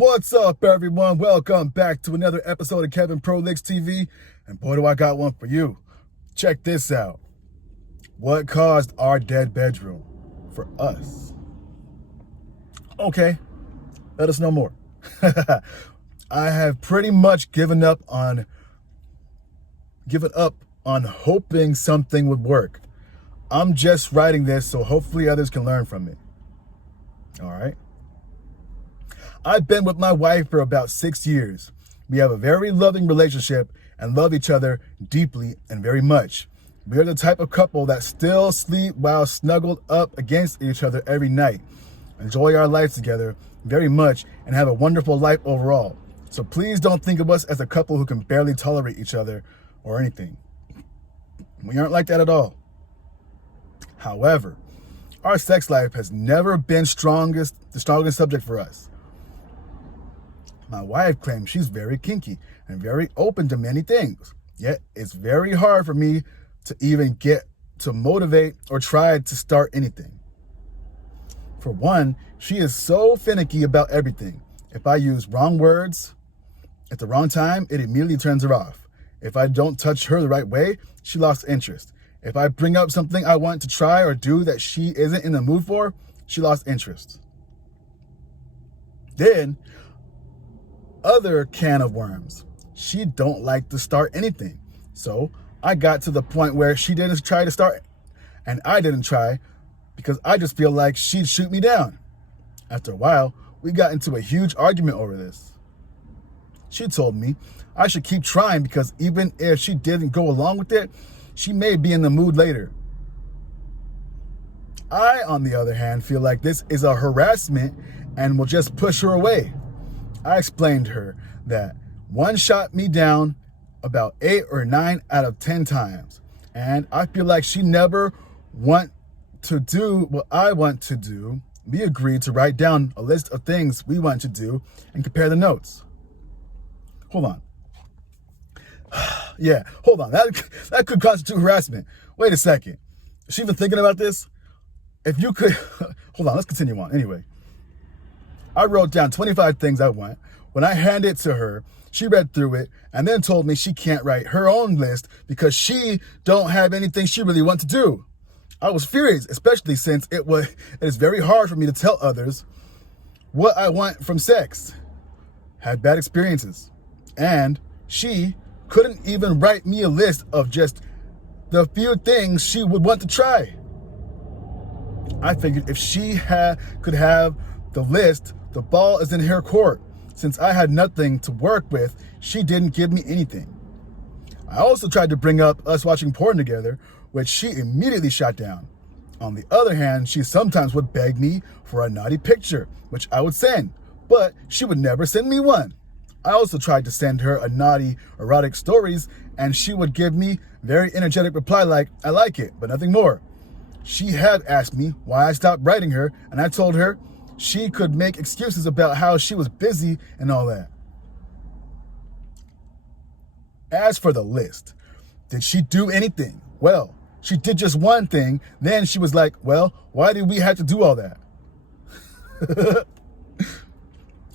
What's up, everyone? Welcome back to another episode of Kevin Prolix TV. And boy, do I got one for you. Check this out. What caused our dead bedroom for us? Okay, let us know more. I have pretty much given up on hoping something would work. I'm just writing this so hopefully others can learn from it. All right. I've been with my wife for about 6 years. We have a very loving relationship and love each other deeply and very much. We are the type of couple that still sleep while snuggled up against each other every night, enjoy our lives together very much, and have a wonderful life overall. So please don't think of us as a couple who can barely tolerate each other or anything. We aren't like that at all. However, our sex life has never been the strongest subject for us. My wife claims she's very kinky and very open to many things, yet it's very hard for me to even get to motivate or try to start anything. For one, she is so finicky about everything. If I use wrong words at the wrong time, it immediately turns her off. If I don't touch her the right way, she lost interest. If I bring up something I want to try or do that she isn't in the mood for, she lost interest. Then, other can of worms. She don't like to start anything. So I got to the point where she didn't try to start and I didn't try because I just feel like she'd shoot me down. After a while, we got into a huge argument over this. She told me I should keep trying because even if she didn't go along with it, she may be in the mood later. I, on the other hand, feel like this is a harassment and will just push her away. I explained to her that one shot me down about 8 or 9 out of 10 times. And I feel like she never want to do what I want to do. We agreed to write down a list of things we want to do and compare the notes. Hold on. Yeah, hold on. That could constitute harassment. Wait a second. Is she even thinking about this? If you could, hold on, let's continue on. Anyway. I wrote down 25 things I want. When I handed it to her, she read through it and then told me she can't write her own list because she don't have anything she really wants to do. I was furious, especially since it is very hard for me to tell others what I want from sex. Had bad experiences. And she couldn't even write me a list of just the few things she would want to try. I figured if she could have the list, the ball is in her court. Since I had nothing to work with, she didn't give me anything. I also tried to bring up us watching porn together, which she immediately shot down. On the other hand, she sometimes would beg me for a naughty picture, which I would send, but she would never send me one. I also tried to send her a naughty erotic stories, and she would give me very energetic reply like, I like it, but nothing more. She had asked me why I stopped writing her, and I told her she could make excuses about how she was busy and all that. As for the list, did she do anything? Well, she did just one thing. Then she was like, well, why did we have to do all that?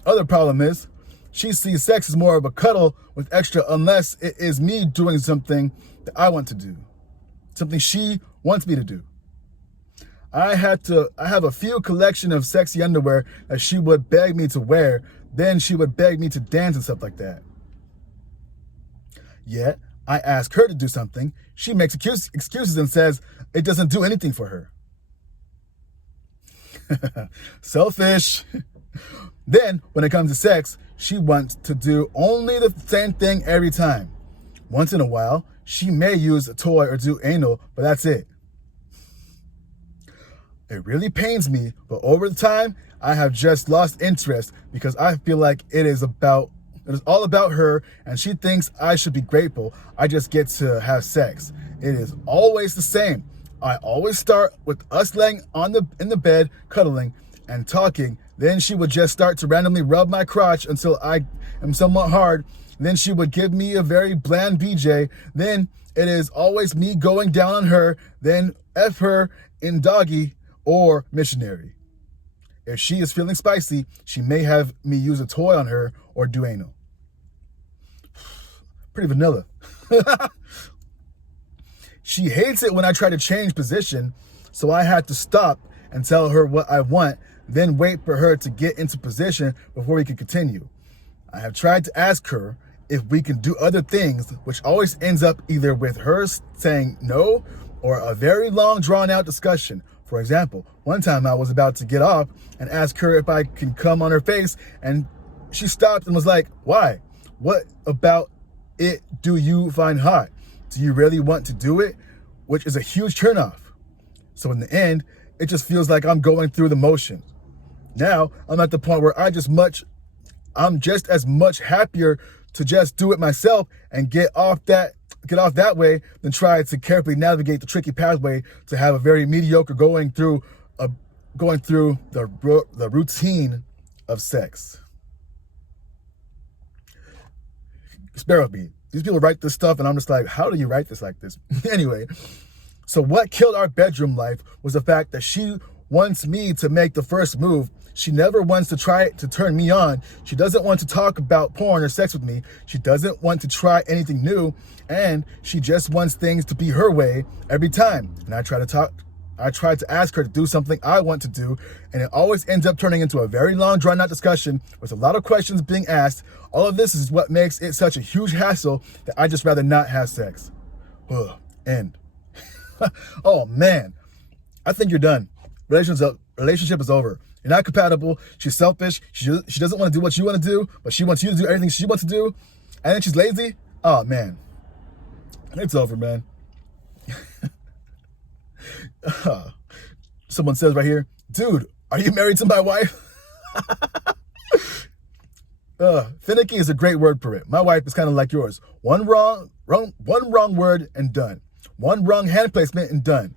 Other problem is, she sees sex as more of a cuddle with extra unless it is me doing something that I want to do. Something she wants me to do. I have a few collection of sexy underwear that she would beg me to wear. Then she would beg me to dance and stuff like that. Yet, I ask her to do something. She makes excuses and says it doesn't do anything for her. Selfish. Then, when it comes to sex, she wants to do only the same thing every time. Once in a while, she may use a toy or do anal, but that's it. It really pains me, but over the time, I have just lost interest because I feel like it is all about her and she thinks I should be grateful I just get to have sex. It is always the same. I always start with us laying in the bed, cuddling and talking. Then she would just start to randomly rub my crotch until I am somewhat hard. Then she would give me a very bland BJ. Then it is always me going down on her, then F her in doggy or missionary. If she is feeling spicy, she may have me use a toy on her or do anal. Pretty vanilla. She hates it when I try to change position, so I had to stop and tell her what I want, then wait for her to get into position before we can continue. I have tried to ask her if we can do other things, which always ends up either with her saying no or a very long drawn out discussion. For example, one time I was about to get off and ask her if I can come on her face, and she stopped and was like, why? What about it do you find hot? Do you really want to do it? Which is a huge turnoff. So in the end, it just feels like I'm going through the motions. Now I'm at the point where I'm just as much happier to just do it myself and get off that way than try to carefully navigate the tricky pathway to have a very mediocre going through the routine of sex. Sparrow beat. These people write this stuff and I'm just like, how do you write this like this? Anyway, so what killed our bedroom life was the fact that she wants me to make the first move. She never wants to try to turn me on. She doesn't want to talk about porn or sex with me. She doesn't want to try anything new. And she just wants things to be her way every time. And I try to ask her to do something I want to do, and it always ends up turning into a very long, drawn-out discussion with a lot of questions being asked. All of this is what makes it such a huge hassle that I just rather not have sex. End. Oh, man. I think you're done. Relationship is over. You're not compatible. She's selfish. She doesn't want to do what you want to do, but she wants you to do everything she wants to do. And then she's lazy. Oh, man. It's over, man. Someone says right here, dude, are you married to my wife? Finicky is a great word for it. My wife is kind of like yours. One wrong word and done. One wrong hand placement and done.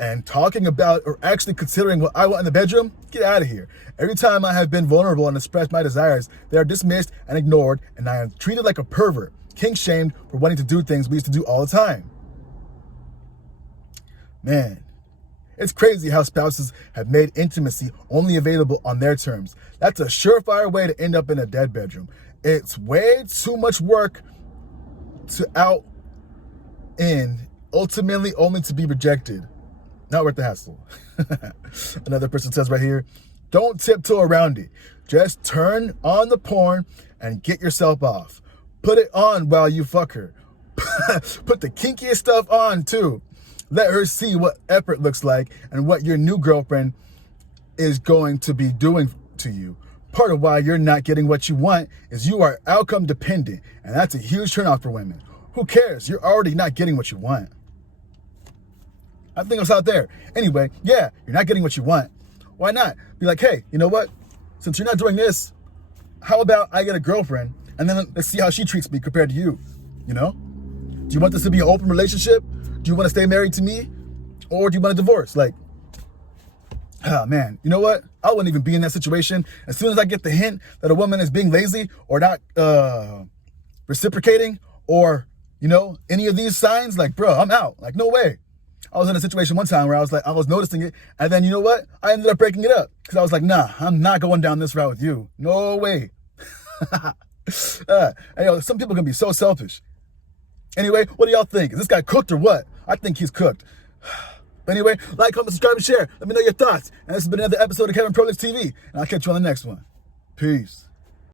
And talking about or actually considering what I want in the bedroom, get out of here. Every time I have been vulnerable and expressed my desires, they are dismissed and ignored, and I am treated like a pervert, kink-shamed for wanting to do things we used to do all the time. Man, it's crazy how spouses have made intimacy only available on their terms. That's a surefire way to end up in a dead bedroom. It's way too much work to out in, ultimately only to be rejected. Not worth the hassle. Another person says right here, don't tiptoe around it. Just turn on the porn and get yourself off. Put it on while you fuck her. Put the kinkiest stuff on too. Let her see what effort looks like and what your new girlfriend is going to be doing to you. Part of why you're not getting what you want is you are outcome dependent, and that's a huge turnoff for women. Who cares? You're already not getting what you want. I think it's out there. Anyway, yeah, you're not getting what you want. Why not? Be like, hey, you know what? Since you're not doing this, how about I get a girlfriend and then let's see how she treats me compared to you, you know? Do you want this to be an open relationship? Do you want to stay married to me? Or do you want a divorce? Like, man, you know what? I wouldn't even be in that situation. As soon as I get the hint that a woman is being lazy or not reciprocating or, you know, any of these signs, like, bro, I'm out. Like, no way. I was in a situation one time where I was noticing it. And then, you know what? I ended up breaking it up because I was like, nah, I'm not going down this route with you. No way. Hey, some people can be so selfish. Anyway, what do y'all think? Is this guy cooked or what? I think he's cooked. But anyway, like, comment, subscribe, and share. Let me know your thoughts. And this has been another episode of Kevin Prolix TV. And I'll catch you on the next one. Peace.